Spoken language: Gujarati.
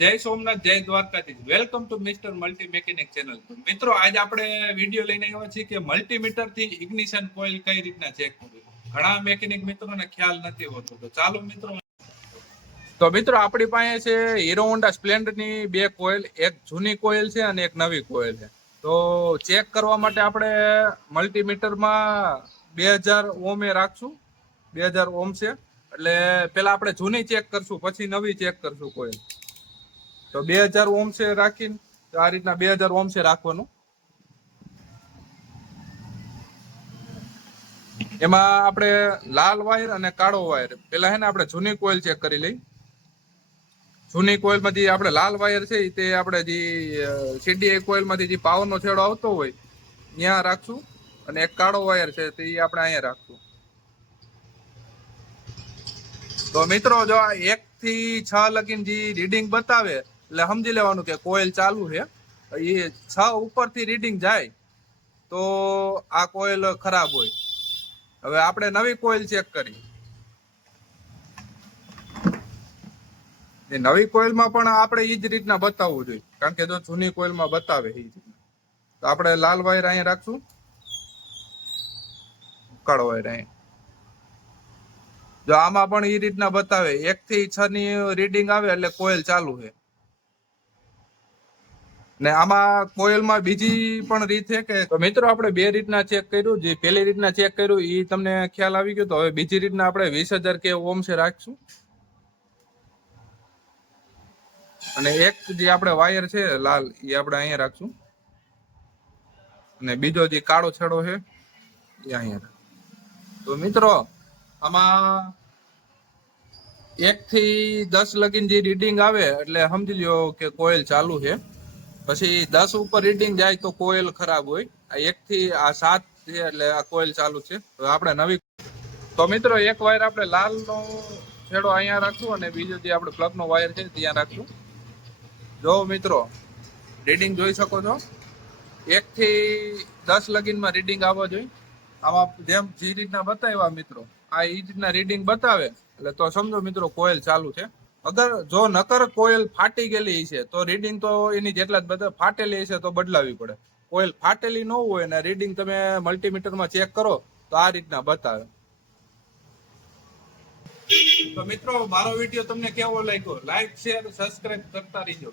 જય સોમનાથ, જય Dwarkadhish. Welcome to mister multi mechanic channel. મિત્રો, આજે આપણે વિડીયો લઈને આવ્યા છીએ કે મલ્ટીમીટર થી ઇગ્નિશન કોઇલ કઈ રીતના ચેક કરવું. ઘણા મેકેનિક મિત્રોને ખ્યાલ નથી હોતો. તો ચાલો મિત્રો. તો મિત્રો, આપણી પાસે છે હીરો હોન્ડા સ્પ્લેન્ડર ની બે કોઇલ, એક જૂની કોઇલ છે અને એક નવી કોઇલ છે. તો ચેક કરવા માટે આપણે મલ્ટીમીટરમાં 2000 ઓમ એ રાખશું. 2000 ઓમ છે એટલે પેલા આપણે જૂની ચેક કરશું, પછી નવી ચેક કરશું કોઇલ. તો 2000 ઓમ છે રાખીને આ રીતના 2000 ઓમ છે રાખવાનું. એમાં આપણે લાલ વાયર અને કાળો વાયર પેલા હે ને આપણે જૂની કોઇલ ચેક કરી લઈ. જૂની કોઇલ માંથી આપણે લાલ વાયર છે તે આપણે જે સીડીઆઈ કોઇલ માંથી જે પાવર નો છેડો આવતો હોય ત્યાં રાખશું, અને એક કાળો વાયર છે તે આપણે અહીંયા રાખશું. તો મિત્રો, જો 1 થી 6 લગીન જે રીડિંગ બતાવે એટલે સમજી લેવાનું કે કોઇલ ચાલુ છે. એ 6 ઉપરથી રીડિંગ જાય તો આ કોઇલ ખરાબ હોય. હવે આપણે નવી કોઇલ ચેક કરી. નવી કોઇલમાં પણ આપણે એ જ રીતના બતાવવું જોઈએ, કારણ કે જો જૂની કોઇલમાં બતાવે એ રીતના. તો આપણે લાલ વાયર અહીંયા રાખશું, કાળો વાયર અહીંયા. જો આમાં પણ એ રીતના બતાવે 1 થી 6 ની રીડિંગ આવે એટલે કોઇલ ચાલુ છે. ને આમાં કોઇલમાં બીજી પણ રીત છે કે તો મિત્રો, આપણે બે રીતના ચેક કર્યું. જે પહેલી રીતના ચેક કર્યું એ તમને ખ્યાલ આવી ગયો. તો હવે બીજી રીતના આપણે 20000 કે ઓમ છે રાખશું, અને એક જે આપણે વાયર છે લાલ એ આપણે અહીંયા રાખશું, અને બીજો જે કાળો છેડો છે એ અહીંયા. તો મિત્રો, આમાં 1 થી 10 લગીન જે રીડિંગ આવે એટલે સમજી લ્યો કે કોઇલ ચાલુ છે. પછી 10 ઉપર રીડિંગ જાય તો કોઇલ ખરાબ હોય. આ 1 થી 7 છે એટલે આ કોઇલ ચાલુ છે. તો આપણે નવી. તો મિત્રો, એક વાયર આપણે લાલ નો છેડો અહીંયા રાખશું, અને બીજો જે આપણે પ્લગ નો વાયર છે ત્યાં રાખશું. જો મિત્રો, રીડિંગ જોઈ શકો છો. 1 થી 10 લગીનમાં રીડિંગ આવવા જોઈએ. આમાં જેમ જે રીતના બતાવ્યા મિત્રો, આ એ રીતના રીડિંગ બતાવે એટલે તો સમજો મિત્રો કોઇલ ચાલુ છે. અગર જો નકર કોઇલ ફાટી ગયેલી છે તો રીડિંગ તો એની જેટલા જ બધા ફાટેલી છે તો બદલાવી પડે. કોઇલ ફાટેલી ન હોય ને રીડિંગ તમે મલ્ટીમીટરમાં ચેક કરો તો આ રીતના બતાવે. તો મિત્રો, મારો વિડીયો તમને કેવો લાગ્યો? લાઈક, શેર, સબસ્ક્રાઇબ કરતા રહીજો.